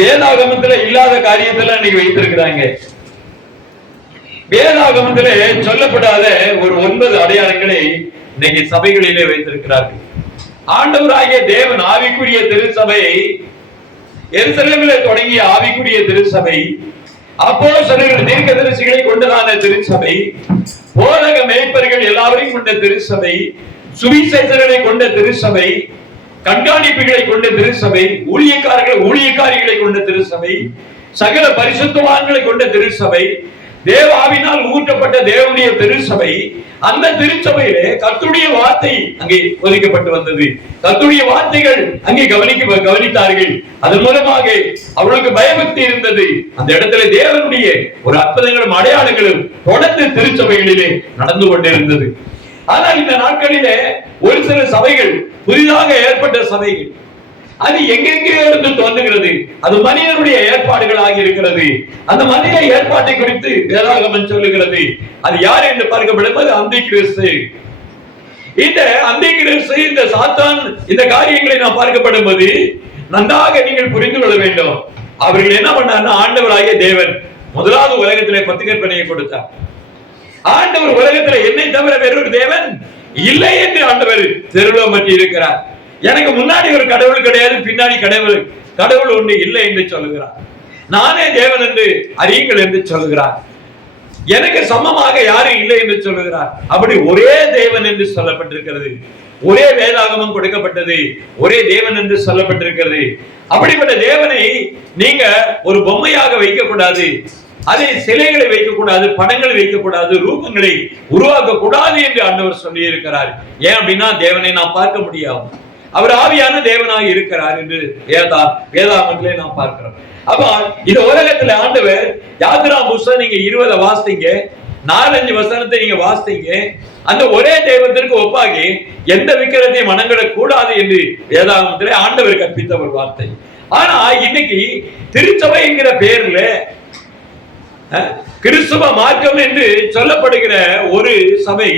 வேதாகமத்துல இல்லாத காரியத்துல இன்னைக்கு வைத்திருக்கிறாங்க. வேதாகமத்திலே சொல்லப்படாத ஒரு 9 அடையாளங்களை இன்னைக்கு சபைகளிலே வைத்திருக்கிறார்கள். ஆண்டவராகிய தேவன் ஆவிக்குரிய திருச்சபை, எருசலேமிலே தொடங்கிய ஆவிக்குரிய திருச்சபை, அப்போஸ்தலர்கள் தீர்க்கதரிசிகளை கொண்டதான திருச்சபை, போதக மேய்ப்பர்கள் எல்லாரையும் கொண்ட திருச்சபை, சுவிசேஷர்களை கொண்ட திருச்சபை, கண்காணிப்புகளை கொண்ட திருச்சபை, ஊழியக்காரிகளை கொண்ட திருச்சபை, சகல பரிசுத்தவான்களை கொண்ட திருச்சபை, தேவாவினால் ஊற்றப்பட்ட தேவனுடைய திருச்சபை. அந்த திருச்சபையிலே கர்த்தருடைய வார்த்தை அங்கே போதிக்கப்பட்டு வந்தது. கர்த்தருடைய வார்த்தைகள் அங்கே கவனித்தார்கள். அதன் மூலமாக அவர்களுக்கு பயபக்தி இருந்தது. அந்த இடத்துல தேவனுடைய ஒரு அற்புதங்களும் அடையாளங்களும் தொடர்ந்து திருச்சபைகளிலே நடந்து கொண்டிருந்தது. ஆனால் இந்த நாட்களிலே ஒரு சில சபைகள், புதிதாக ஏற்பட்ட சபைகள், அது எங்கெங்கே இருந்து தோன்றுகிறது. அது மனிதனுடைய ஏற்பாடுகளாக இருக்கிறது. அந்த மனித ஏற்பாட்டை குறித்து வேதாகமம் சொல்லுகிறது. அது யார் என்று பார்க்கப்படுவது அந்தி கிறிஸ்து. இந்த அந்தி கிறிஸ்து, இந்த சாத்தான், இந்த காரியங்களை நாம் பார்க்கப்படும் போது நன்றாக நீங்கள் புரிந்து கொள்ள வேண்டும். அவர்கள் என்ன பண்ணார்னா, ஆண்டவராகிய தேவன் முதலாவது உலகத்திலே 10 கற்பனையை கொடுத்தார். ஆண்டவர் உலகத்திலே என்னை தவிர வேறொரு தேவன் இல்லை என்று ஆண்டவர் திருவுளம் பற்றி இருக்கிறார். எனக்கு முன்னாடி ஒரு கடவுள் கிடையாது, பின்னாடி கடவுள் ஒன்று இல்லை என்று சொல்லுகிறார். நானே தேவன் என்று அறியுங்கள் என்று சொல்லுகிறார். எனக்கு சமமாக யாரும் இல்லை என்று சொல்லுகிறார். அப்படி ஒரே தேவன் என்று சொல்லப்பட்டிருக்கிறது. ஒரே வேதாகமம் கொடுக்கப்பட்டது. ஒரே தேவன் என்று சொல்லப்பட்டிருக்கிறது. அப்படிப்பட்ட தேவனை நீங்க ஒரு பொம்மையாக வைக்கக்கூடாது. அதை சிலைகளை வைக்கக்கூடாது, படங்களை வைக்கக்கூடாது, ரூபங்களை உருவாக்க கூடாது என்று ஆண்டவர் சொல்லி இருக்கிறார். ஏன் அப்படின்னா, தேவனை நாம் பார்க்க முடியாது. அவர் ஆவியான தேவனாக இருக்கிறார் என்று வேதாகமத்திலே நாம் பார்க்கிறோம். அப்ப இந்த உலகத்துல ஆண்டவர் யாத்ரா புஸ்தகம் நீங்க 20 வாசித்தீங்க, 4-5 வசனத்தை நீங்க வாசித்தீங்க. அந்த ஒரே தெய்வத்திற்கு ஒப்பாகி எந்த விக்கிரத்தையும் வணங்கிடக் கூடாது என்று வேதாகமத்திலே ஆண்டவர் கற்பித்த ஒரு வார்த்தை. ஆனா இன்னைக்கு திருச்சபை என்கிற பெயர்ல கிறிஸ்துவ மார்க்கம் என்று சொல்லப்படுகிற ஒரு சபை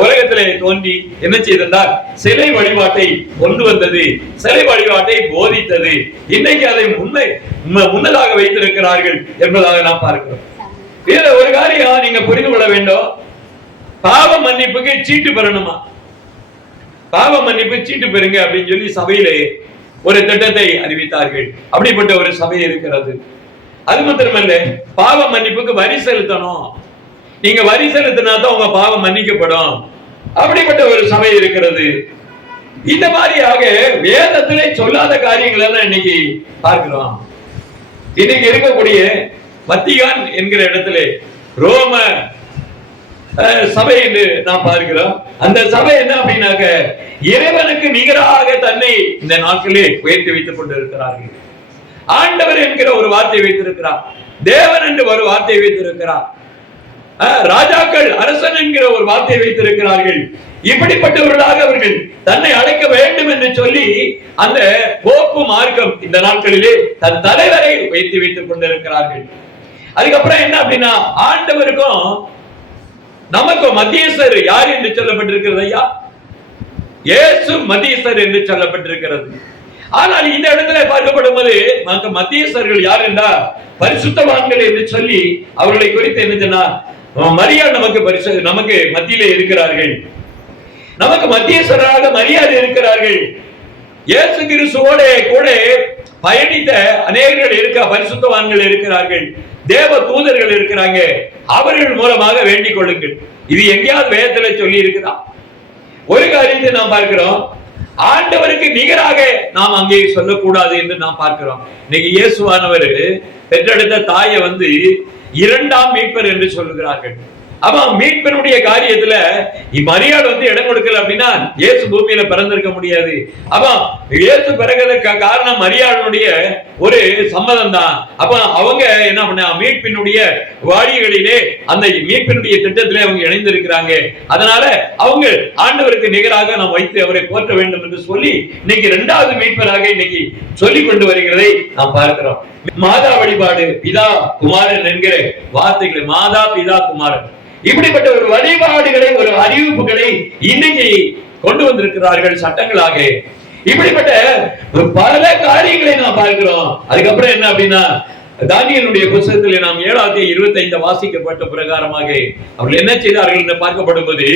உலகத்திலே தோன்றி என்ன செய்தால் சிலை வழிபாட்டை கொண்டு வந்தது, சிலை வழிபாட்டை போதித்தது. இன்னைக்கு அதை முன்னதாக வைத்திருக்கிறார்கள் என்பதாக நாம் பார்க்கிறோம். இதுல ஒரு காரியம் நீங்க புரிந்து கொள்ள வேண்டும். பாவ மன்னிப்புக்கு சீட்டு பெறணுமா? பாவ மன்னிப்பு சீட்டு பெறுங்க அப்படின்னு சொல்லி சபையிலே ஒரு திட்டத்தை அறிவித்தார்கள். அப்படிப்பட்ட ஒரு சபை இருக்கிறது. அது மாத்திரமல்ல, பாவ மன்னிப்புக்கு வரி செலுத்தணும். நீங்க வரி செலுத்தினாதான் உங்க பாவம் மன்னிக்கப்படும். அப்படிப்பட்ட ஒரு சபை இருக்கிறது. இந்த மாதிரியாக வேதத்திலே சொல்லாத காரியங்கள் எல்லாம் இன்னைக்கு பார்க்கிறோம். இன்னைக்கு இருக்கக்கூடிய வத்திகான் என்கிற இடத்துல ரோம சபை என்று நாம் பார்க்கிறோம். அந்த சபை என்ன அப்படின்னாக்க, இறைவனுக்கு நிகராக தன்னை இந்த நாட்களே உயர்த்தி வைத்துக் கொண்டிருக்கிறார்கள். ஆண்டவர் என்கிற ஒரு வார்த்தை வைத்திருக்கிறார். தேவன் என்று ஒரு வார்த்தை வைத்திருக்கிறார். ராஜாக்கள், அரசன் என்கிற ஒரு வார்த்தை வைத்திருக்கிறார்கள். இப்படிப்பட்டவர்களாக அவர்கள் தன்னை அழைக்க வேண்டும் என்று சொல்லி அந்த போப்பு மார்க்கம் இந்த நாட்களிலே தன் தலைவரை வைத்து வைத்துக் கொண்டிருக்கிறார்கள். அதுக்கப்புறம் என்ன அப்படின்னா, ஆண்டவருக்கும் நமக்கும் மத்தியஸ்தர் யார் என்று சொல்லப்பட்டிருக்கிறது? ஐயா, இயேசு மத்தியஸ்தர் என்று சொல்லப்பட்டிருக்கிறது. ஆனால் இந்த இடத்துல பார்க்கப்படும் போது நமக்கு மத்தியஸ்தர்கள் யார் என்றால் பரிசுத்தவான்கள் என்று சொல்லி அவர்களை குறித்து என்ன சொன்னா, மரியாள் நமக்கு மத்தியிலே இருக்கிறார்கள். நமக்கு மத்தியஸ்தராக மரியாதை இருக்கிறார்கள். இயேசு கிறிஸ்துவோட கூட பயணித்த அநேகர்கள் பரிசுத்தவான்கள் இருக்கிறார்கள். தேவ தூதர்கள் இருக்கிறாங்க. அவர்கள் மூலமாக வேண்டிக் கொள்ளுங்கள். இது எங்கேயாவது வேதத்துல சொல்லி இருக்குதா? ஒரு காரியத்தை நாம் பார்க்கிறோம், ஆண்டவருக்கு நிகராக நாம் அங்கே சொல்லக்கூடாது என்று நாம் பார்க்கிறோம். இன்னைக்கு இயேசுவானவர் பெற்றெடுத்த தாயை இரண்டாம் மீட்பர் என்று சொல்லுகிறார்கள். அப்ப மீட்பனுடைய காரியத்துல மரியாள் இடம் கொடுக்கல அப்படின்னா இயேசு பூமியில பிறந்திருக்க முடியாது. அப்ப இயேசு பிறகுறதுக்கு காரணம் மரியாளுடைய ஒரு சம்மதம் தான். அப்ப அவங்க என்ன பண்ண, மீட்பினுடைய வாடிகளிலே அந்த மீட்பினுடைய திட்டத்திலே அவங்க இணைந்திருக்கிறாங்க. அதனால அவங்க ஆண்டவருக்கு நிகராக நாம் வைத்து அவரை போற்ற வேண்டும் என்று சொல்லி இன்னைக்கு இரண்டாவது மீட்பராக இன்னைக்கு சொல்லிக் கொண்டு வருகிறதை நாம் பார்க்கிறோம். மாதா வழிபாடு, பிதா குமாரன் என்கிற வார்த்தைகளை, மாதா பிதா குமாரன், இப்படிப்பட்ட ஒரு வழிபாடுகளை, ஒரு அறிவிப்புகளை இன்னைக்கு கொண்டு வந்திருக்கிறார்கள் சட்டங்களாக. இப்படிப்பட்ட பல காரியங்களை நாம் பார்க்கிறோம். அதுக்கப்புறம் என்ன அப்படின்னா, தானியேலுடைய புத்தகத்தில் நாம் 7:25 வாசிக்கப்பட்ட பிரகாரமாக அவர்கள் என்ன செய்தார்கள் என்று பார்க்கப்படும் போது,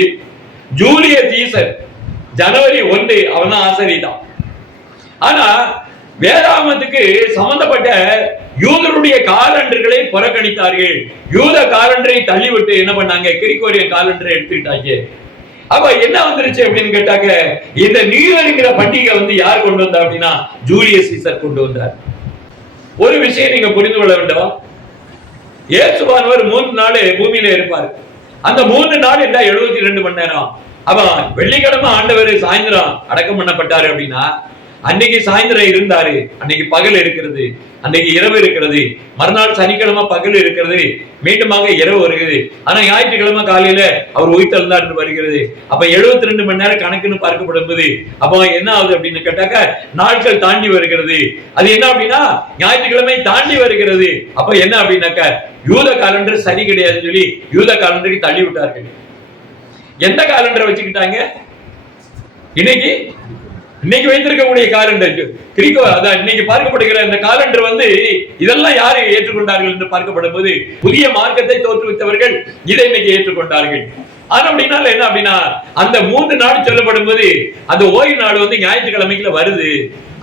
ஜூலியஸ் சீசர் ஜனவரி 1 அவன் தான் ஆசிரியதான். ஆனா வேதாகமத்துக்கு சம்பந்தப்பட்ட யூதருடைய காலண்டர்களை புறக்கணித்தார்கள். யூத காலண்டரை தள்ளிவிட்டு என்ன பண்ணாங்க, கிரிகோரியன் காலண்டரை எடுத்துக்கிட்டாங்க. அப்ப என்ன வந்துருச்சு அப்படின்னு கேட்டாக்க, இந்த நியூ இயர்ங்கிற பண்டிகை வந்து யார் கொண்டு வந்தா அப்படின்னா ஜூலியஸ் சீசர் கொண்டு வந்தார். ஒரு விஷயம் நீங்க புரிந்து கொள்ள வேண்டும், இயேசுவானவர் 3 நாள் பூமியில இருப்பார். அந்த 3 நாள் என்ன 72 மணி நேரம். அப்ப வெள்ளிக்கிழமை ஆண்டவர் சாயந்தரம் அடக்கம் பண்ணப்பட்டாரு அப்படின்னா, அன்னைக்கு சாயந்தரம் இருந்தாரு, அன்னைக்கு பகல் இருக்கிறது, அன்னைக்கு இரவு இருக்கிறது, மறுநாள் சனிக்கிழமை பகல் இருக்கிறது, மீண்டுமாக இரவு வருகிறது. ஆனா ஞாயிற்றுக்கிழமை காலையில அவர் உயிர்த்தெழுந்தார் என்று வருகிறது. அப்ப 72 மணி நேரம் கணக்குன்னு பார்க்கப்படும் போது அப்ப என்ன ஆகுது அப்படின்னு கேட்டாக்க, நாட்கள் தாண்டி வருகிறது. அது என்ன அப்படின்னா ஞாயிற்றுக்கிழமை தாண்டி வருகிறது. அப்ப என்ன அப்படின்னாக்க, யூத காலண்டர் சரி கிடையாதுன்னு சொல்லி யூத காலண்டருக்கு தள்ளி விட்டார்கள். எந்த காலண்டரை வச்சுக்கிட்டாங்க? இன்னைக்கு வைத்திருக்கக்கூடிய காலண்டர் கிரிக்கோ, அதான் இன்னைக்கு பார்க்கப்படுகிற இந்த காலண்டர் வந்து இதெல்லாம் யாரு ஏற்றுக்கொண்டார்கள் என்று பார்க்கப்படும் போது, புதிய மார்க்கத்தை தோற்றுவித்தவர்கள் இதை இன்னைக்கு ஏற்றுக்கொண்டார்கள். ஆனா அப்படின்னால என்ன அப்படின்னா, அந்த 3 நாள் சொல்லப்படும் போது அந்த ஓய்வு நாள் வந்து ஞாயிற்றுக்கிழமைக்குள்ள வருது.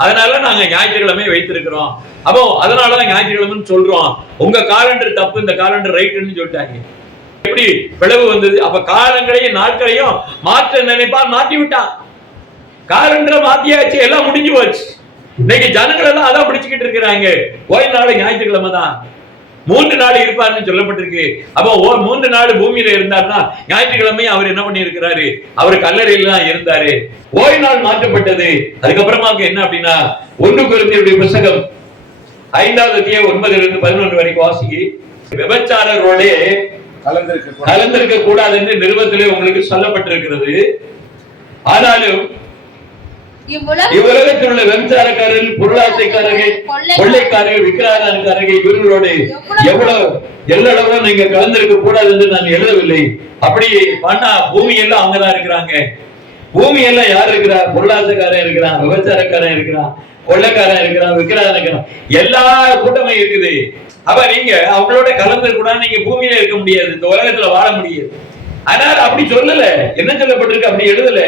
அதனால நாங்க ஞாயிற்றுக்கிழமை வைத்திருக்கிறோம். அப்போ அதனாலதான் ஞாயிற்றுக்கிழமைன்னு சொல்றோம். உங்க காலண்டர் தப்பு, இந்த காலண்டர் ரைட்டுன்னு சொல்லிட்டாங்க. எப்படி பிளவு வந்தது? அப்ப காலங்களையும் நாட்களையும் மாற்ற நினைப்பால் மாற்றி விட்டான். காலண்டரை மாத்தியாச்சு, எல்லாம் முடிஞ்சு போச்சு. இன்னைக்கு ஜனங்கள் எல்லாம் அதான் பிடிச்சுக்கிட்டு இருக்கிறாங்க. ஓய்வு நாள் ஞாயிற்றுக்கிழமை தான், 3 நாள் இருப்பாருன்னு சொல்லப்பட்டிருக்கு. அப்போ 3 நாள் பூமியில இருந்தாருன்னா ஞாயிற்றுக்கிழமையும் அவர் என்ன பண்ணி இருக்கிறாரு, அவர் கல்லறையில தான் இருந்தாரு. ஓய்வு நாள் மாற்றப்பட்டது. அதுக்கப்புறமா என்ன அப்படின்னா, 1 கொரிந்தியருடைய புத்தகம் 5வது அத்தியாயம் 9-11 வரைக்கும் வாசிக்கி. விபச்சாரரோட கலந்திருக்க கூடாது என்று நிருபத்திலே உங்களுக்கு சொல்லப்பட்டிருக்கிறது. ஆனாலும் இவ்வுலகத்தில் உள்ள விபச்சாரக்காரர்கள், பொருளாசைக்காரர்கள், கொள்ளைக்காரர்கள், விக்கிரகாரர்கள் இவர்களோடு எவ்வளவோ நீங்க கலந்திருக்க கூடாது என்று நான் எழுதவில்லை. அப்படி பண்ணா பூமி எல்லாம் அவங்கதான் இருக்கிறாங்க. பூமி எல்லாம் யார் இருக்கிறா? பொருளாசைக்காரன் இருக்கிறான், விபச்சாரக்காரன் இருக்கிறான், கொள்ளைக்காரன் இருக்கிறான், விக்கிரகாரன் இருக்கிறான், எல்லா கூட்டமும் இருக்குது. அப்ப நீங்க அவங்களோட கலந்து கூட நீங்க பூமியில இருக்க முடியாது, இந்த உலகத்துல வாழ முடியாது. ஆனால் அப்படி சொல்லல. என்ன சொல்லப்பட்டிருக்கு? அப்படி எழுதல.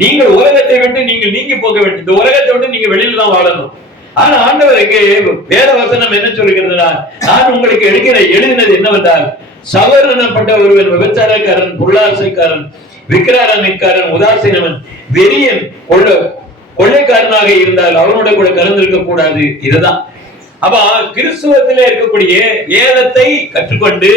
நீங்கள் உலகத்தை விட்டு நீங்கள் நீங்கி போக வேண்டும், இந்த உலகத்தை விட்டு நீங்க வெளியில தான் வாழணும். ஆனா ஆண்டவருக்கு வேத வசனம் என்ன சொல்லுகிறதுனா, நான் உங்களுக்கு எழுதினது என்னவென்றால், சவரணப்பட்ட ஒருவன் விபச்சாரக்காரன், பொருளாசைக்காரன், விக்கிரகாரன், உதாசீனவன், வெறியன், கொள்ளைக்காரனாக இருந்தால் அவனோட கூட கலந்திருக்க கூடாது. இதுதான். அப்ப கிறிஸ்துவத்திலே இருக்கக்கூடிய வேதத்தை கற்றுக்கொண்டு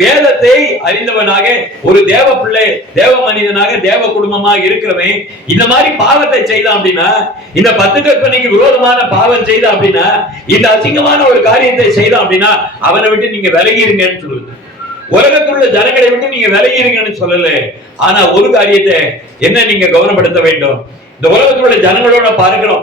வேதத்தை அறிந்தவனாக ஒரு தேவ பிள்ளை, தேவ மனிதனாக, தேவ குடும்பமாக இருக்கிறவன் இந்த மாதிரி பாவத்தை செய்தான் அப்படின்னா, இந்த 10 கற்பனைக்கு விரோதமான பாவம் செய்தான் அப்படின்னா, இந்த அசிங்கமான ஒரு காரியத்தை செய்தான் அப்படின்னா, அவனை விட்டு நீங்க விலகிருங்கன்னு சொல்லுது. உலகத்துள்ள ஜனங்களை விட்டு நீங்க விலகிருங்கன்னு சொல்லல. ஆனா ஒரு காரியத்தை என்ன நீங்க கவனப்படுத்த வேண்டும். இந்த உலகத்துள்ள ஜனங்களோட பார்க்கிறோம்,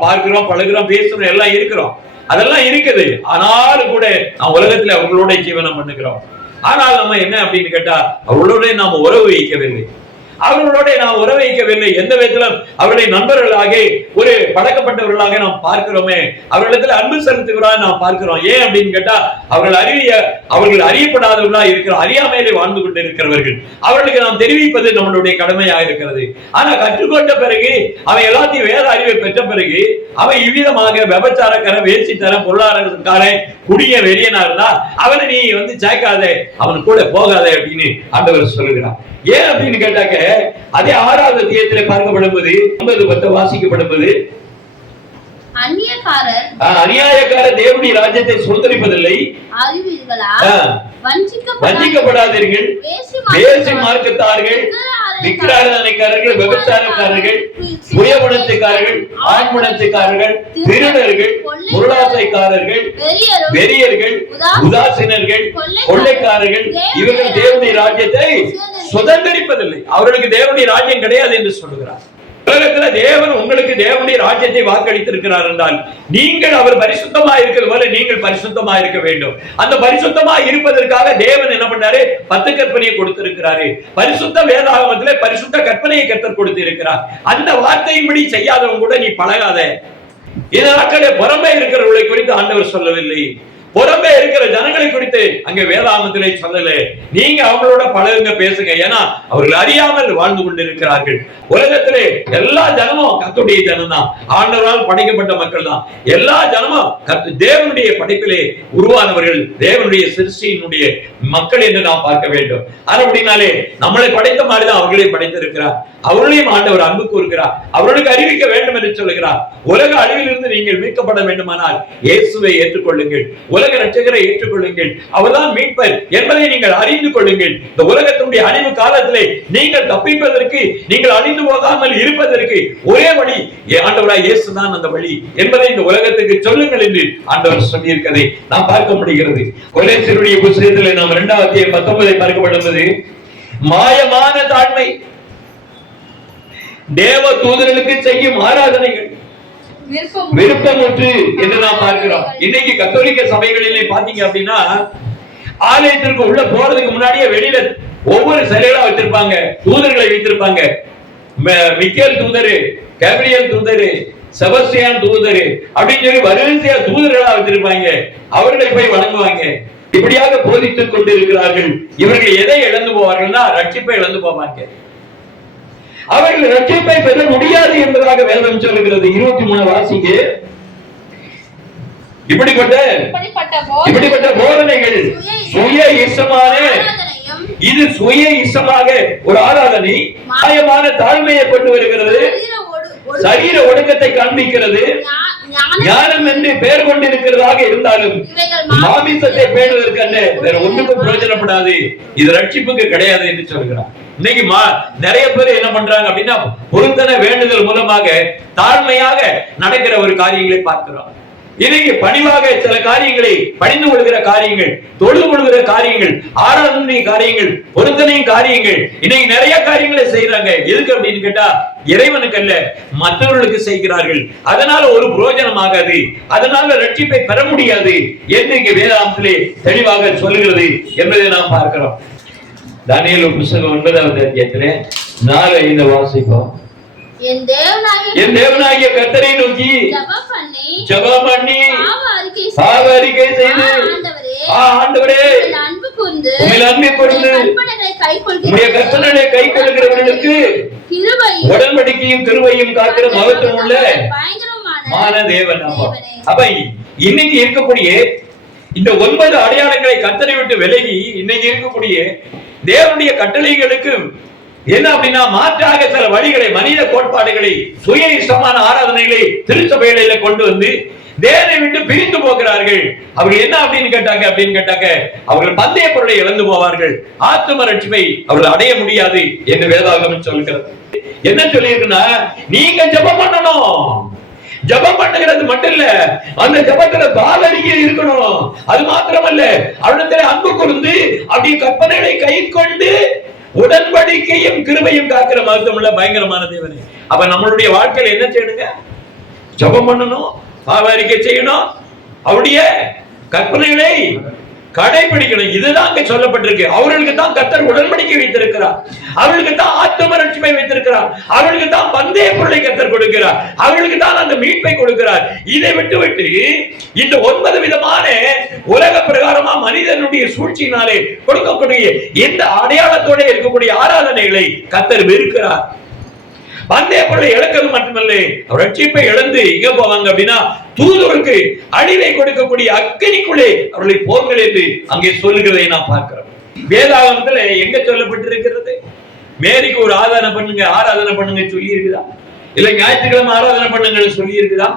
பழகுறோம், பேசுறோம், எல்லாம் இருக்கிறோம், அதெல்லாம் இருக்குது. ஆனாலும் கூட நாம் உலகத்துல அவங்களோட ஜீவனம் பண்ணுகிறோம். ஆனால் நம்ம என்ன அப்படின்னு கேட்டா, அவர்களோட நாம உறவு வைக்கவில்லை. எந்த விதத்திலும் அவர்களை நண்பர்களாக, ஒரு பழக்கப்பட்டவர்களாக நாம் பார்க்கிறோமே, அவர்களிடத்தில் அன்பு செலுத்துகிறோம் நாம் பார்க்கிறோம். ஏன் அப்படின்னு கேட்டா, அவர்கள் அறியப்படாதவர்களா இருக்கிற, அறியாமையிலே வாழ்ந்து கொண்டு இருக்கிறவர்கள், அவர்களுக்கு நாம் தெரிவிப்பது நம்மளுடைய கடமையாக இருக்கிறது. ஆனா கற்றுக்கொண்ட பிறகு, அவன் எல்லாத்தையும் வேத அறிவை பெற்ற பிறகு, அவன் இவ்விதமாக விபச்சாரக்காரன், வேசித்தரன், பொருளாதாரக்காரன், குடிய வெறியனா இருந்தா அவனை நீ வந்து சேர்க்காதே, அவன் கூட போகாதே அப்படின்னு ஆண்டவர் சொல்லுகிறான். ஏன் அப்படின்னு கேட்டாக்க, அதே 6வது அத்தியாயத்திலே பார்க்கப்படும்போது 9-10 வாசிக்கப்படும்போது, அநியாயக்காரர் தேவனுடைய ராஜ்யத்தை சுதந்தரிப்பதில்லை, வஞ்சிக்கப்படாதீர்கள், வேசி மார்க்கத்தார்கள், விக்கிரகாரர்கள், விபச்சாரக்காரர்கள், சுயகுணத்துக்காரர்கள், ஆண்குணத்துக்காரர்கள், திருடர்கள், பொருளாசைக்காரர்கள், வெறியர்கள், உதாசீனர்கள், கொள்ளைக்காரர்கள், இவர்கள் தேவனுடைய ராஜ்யத்தை சுதந்தரிப்பதில்லை. அவர்களுக்கு தேவனுடைய ராஜ்யம் கிடையாது என்று சொல்லுகிறார். உலகத்துல தேவன் உங்களுக்கு தேவனுடைய ராஜ்யத்தை வாக்களித்திருக்கிறார் என்றால் நீங்கள் அவர் பரிசுத்தமா இருக்கிறது போல நீங்கள் பரிசுத்தமா இருக்க வேண்டும். அந்த பரிசுத்தமா இருப்பதற்காக தேவன் என்ன பண்ணாரு? 10 கற்பனையை கொடுத்திருக்கிறாரு. பரிசுத்த வேதாகமத்திலே பரிசுத்த கற்பனையை கர்த்தர் கொடுத்திருக்கிறார். அந்த வார்த்தையின்படி செய்யாதவங்க கூட நீ பழகாத. இந்த நாட்களே புறமே இருக்கிறவர்களை குறித்து ஆண்டவர் சொல்லவில்லை. புறம்பே இருக்கிற ஜனங்களை குறித்து அங்க வேதாகமத்திலே சொல்லல. நீங்க அவங்களோட பழகுங்க, பேசுங்க. ஏன்னா அவர்கள் அறியாமல் வாழ்ந்து கொண்டிருக்கிறார்கள். உலகத்திலே எல்லா ஜனமும் கர்த்தருடைய ஜனம் தான், ஆண்டவரால் படைக்கப்பட்ட மக்கள் தான். எல்லா ஜனமும் தேவனுடைய படைப்பிலே உருவானவர்கள், தேவனுடைய சிருஷ்டியினுடைய மக்கள் என்று நாம் பார்க்க வேண்டும். அப்படினாலே நம்மளை படைத்த மாதிரிதான் அவர்களை படைத்திருக்கிறார். அவர்களையும் ஆண்டவர் அன்பு கூறுகிறார். அவர்களுக்கு அறிவிக்க வேண்டும் என்று சொல்லுகிறார். உலக அழிவிலிருந்து நீங்கள் மீட்கப்பட வேண்டுமானால் இயேசுவை ஏற்றுக்கொள்ளுங்கள், உலக ரட்சகரை ஏற்றுக்கொள்ளுங்கள். அவர்தான் மீட்பர் என்பதை நீங்கள் அறிந்து கொள்ளுங்கள். இந்த உலகத்தினுடைய அழிவு காலத்திலே நீங்கள் தப்பிப்பதற்கு, நீங்கள் அழிந்து போகாமல் இருப்பதற்கு ஒரே வழி ஆண்டவராய் இயேசு தான் அந்த வழி என்பதை இந்த உலகத்துக்கு சொல்லுங்கள் என்று ஆண்டவர் சொல்லியிருக்கதை நாம் பார்க்க முடிகிறது. கொலோசியருடைய புத்தகத்திலே நாம் 2ஆம் அத்தியாயம் 19 பார்க்கப்படுவது மாயமான தாழ்மை, தேவ தூதர்களுக்கு செய்யும் ஆராதனைகள் விருப்பமுற்று என்று நாம் பார்க்கிறோம். இன்னைக்கு கத்தோலிக்க சபைகளிலே பாத்தீங்க அப்படின்னா ஆலயத்திற்கு உள்ள போறதுக்கு முன்னாடியே வெளியில ஒவ்வொரு சிலைகளா வச்சிருப்பாங்க, தூதர்களை வைத்திருப்பாங்க. மிக்கேல் தூதரு, கேப்ரியல் தூதரு, செபஸ்டியான் தூதரு அப்படின்னு சொல்லி வரிசையா தூதர்களா வச்சிருப்பாங்க. அவர்களை போய் வணங்குவாங்க. இப்படியாக போதித்துக் கொண்டிருக்கிறார்கள். இவர்கள் எதை இழந்து போவார்கள்னா ரட்சிப்பை இழந்து போவாங்க. அவர்கள் ரட்சிப்பை பெற முடியாது என்பதாக வேதம் சொல்லுகிறது. 23 வாசிங்க. இப்படிப்பட்ட போதனைகள் சுய இஷ்டமான, இது சுய இஷ்டமாக ஒரு ஆராதனை, மாயமான தாழ்மையை கொண்டு வருகிறது, சரீர ஒடுக்கத்தை காண்பிக்கிறது, ஞானம் என்று பெயர் கொண்டிருக்கிறதாக இருந்தாலும் மாமிசத்தை பேணுவதற்கு அல்ல, வேற ஒன்றுக்கும் பிரயோஜனப்படாது, இது ரட்சிப்புக்கு கிடையாது என்று சொல்கிறார். இன்னைக்கு நிறைய பேர் என்ன பண்றாங்க அப்படின்னா பொருத்தன வேண்டுதல் மூலமாக தாழ்மையாக நடக்கிற ஒரு காரியங்களை பார்க்கிறோம். இன்னைக்கு பணிவாக சில காரியங்களை, பணிந்து கொள்கிற காரியங்கள், தொழுது கொள்கிற காரியங்கள், ஆராதனை காரியங்கள், பொருத்தனையும் காரியங்கள், இன்னைக்கு நிறைய காரியங்களை செய்யறாங்க. எதுக்கு அப்படின்னு கேட்டா இறைவனுக்கு அல்ல, மற்றவர்களுக்கு செய்கிறார்கள். அதனால ஒரு பிரயோஜனமாகாது, அதனால ரட்சிப்பை பெற முடியாது என்று இங்கே வேதாகமத்திலே தெளிவாக சொல்லுகிறது என்பதை நாம் பார்க்கிறோம். தானியேல் புத்தகம் 9ஆம் அத்தியாயத்திலே 4:5 வாசிப்போம். என் தேவனாகிய கர்த்தரை நோக்கி ஜெபம் பண்ணி பாவ அறிக்கை செய்து, ஆண்டவரே உம்மில் அன்பு கூர்ந்து உம்முடைய கற்பனைகளை கைக்கொள்கிறவர்களுக்கு உடன்படிக்கையும் கிருபையும் காக்கிற மகத்துவம் உள்ள மான தேவன். அப்ப இன்னைக்கு இருக்கக்கூடிய இந்த 9 அடையாளங்களை கர்த்தரை விட்டு விலகி இன்னைக்கு இருக்கக்கூடிய தேவனுடைய கட்டளைகளுக்கு என்ன அப்படின்னா மாற்றாக சில வழிகளை, மனித கோட்பாடுகளை, சுய இஷ்டமான ஆராதனைகளை திருச்சபைகளில கொண்டு வந்து தேவனை விட்டு பிரிந்து போகிறார்கள். அவர்கள் என்ன அப்படின்னு கேட்டாக்க அவர்கள் பந்தய பொருளை இழந்து போவார்கள், ஆத்தும ரட்சிப்பை அவர்கள் அடைய முடியாது என்று வேதாகமம் சொல்கிறது. என்ன சொல்லியிருக்குன்னா, நீங்க ஜெபம் பண்ணணும். ஜெபம் பண்ணுகிறது மட்டும் இல்ல, அந்த ஜெபத்துல பாவ அறிக்கை இருக்கணும். அது மாத்திரமல்ல, அவரிடத்தில் அன்பு கூர்ந்து அப்படி கற்பனைகளை கை கொண்டு உடன்படிக்கையும் கிருபையும் காக்கிற மகத்துவம் உள்ள பயங்கரமான தேவனே. அப்ப நம்மளுடைய வாழ்க்கையில என்ன செய்யணுங்க? ஜெபம் பண்ணணும், பாவ அறிக்கை செய்யணும், அவருடைய கற்பனைகளை கடைபிடிக்கணும். இதுதான் அங்க சொல்லப்பட்டிருக்கு. அவர்களுக்கு தான் கர்த்தர் உடன்படிக்கை வைத்திருக்கிறார், அவர்களுக்கு தான் ஆத்தும ரட்சிப்பை வைத்திருக்கிறார், அவர்களுக்கு தான் பந்தய பொருளை கர்த்தர் கொடுக்கிறார், அவர்களுக்கு தான் அந்த மீட்பை கொடுக்கிறார். இதை விட்டு இந்த 9 விதமான உலக பிரகாரமா மனிதனுடைய சூழ்ச்சியினாலே கொடுக்கக்கூடிய இந்த அடையாளத்தோட இருக்கக்கூடிய ஆராதனைகளை கர்த்தர் வெறுக்கிறார். பந்தய பொருளை இழக்கிறது மட்டுமல்ல, ரட்சிப்பை இழந்து எங்க போவாங்க அப்படின்னா தூதருக்கு அழிவை கொடுக்கக்கூடிய அக்கினிக்குள்ளே அவர்களை போங்கள் என்று அங்கே சொல்லுகிறதை நாம் பார்க்கிறோம். வேதாகமத்துல எங்க சொல்லப்பட்டிருக்கிறது? மேரிக்கு ஒரு ஆராதனை பண்ணுங்க சொல்லி இருக்குதா? இல்ல ஞாயிற்றுக்கிழமை ஆராதனை பண்ணுங்கன்னு சொல்லி இருக்குதா?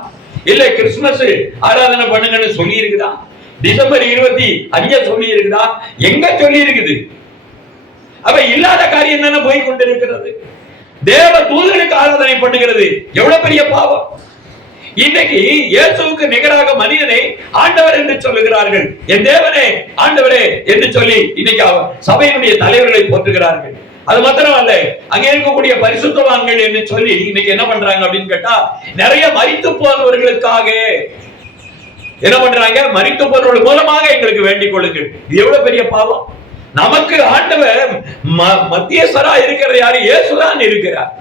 இல்ல கிறிஸ்துமஸ் ஆராதனை பண்ணுங்கன்னு சொல்லி இருக்குதா? டிசம்பர் 25 சொல்லி இருக்குதா? எங்க சொல்லி இருக்குது? அப்ப இல்லாத காரியம் தானே போய் கொண்டிருக்கிறது. தேவ தூதர்களுக்கு ஆராதனை பண்ணுகிறது எவ்வளவு பெரிய பாவம். இன்னைக்கு இயேசுவுக்கு நிகராக மனிதனை ஆண்டவர் என்று சொல்லுகிறார்கள். என் தேவனே ஆண்டவரே என்று சொல்லி இன்னைக்கு சபையினுடைய தலைவர்களை போற்றுகிறார்கள். அது மாத்திரம் அல்ல, அங்கே இருக்கக்கூடிய பரிசுத்தவான்கள் என்று சொல்லி இன்னைக்கு என்ன பண்றாங்க அப்படின்னு கேட்டா, நிறைய மரித்து போனவர்களுக்காக என்ன பண்றாங்க, மரித்து போனவர்கள் மூலமாக எங்களுக்கு வேண்டிக் கொள்ளுங்கள். இது எவ்வளவு பெரிய பாவம். நமக்கு ஆண்டவர் மத்தியஸ்தரா இருக்கிற யாரு? இயேசுதான் இருக்கிறார்.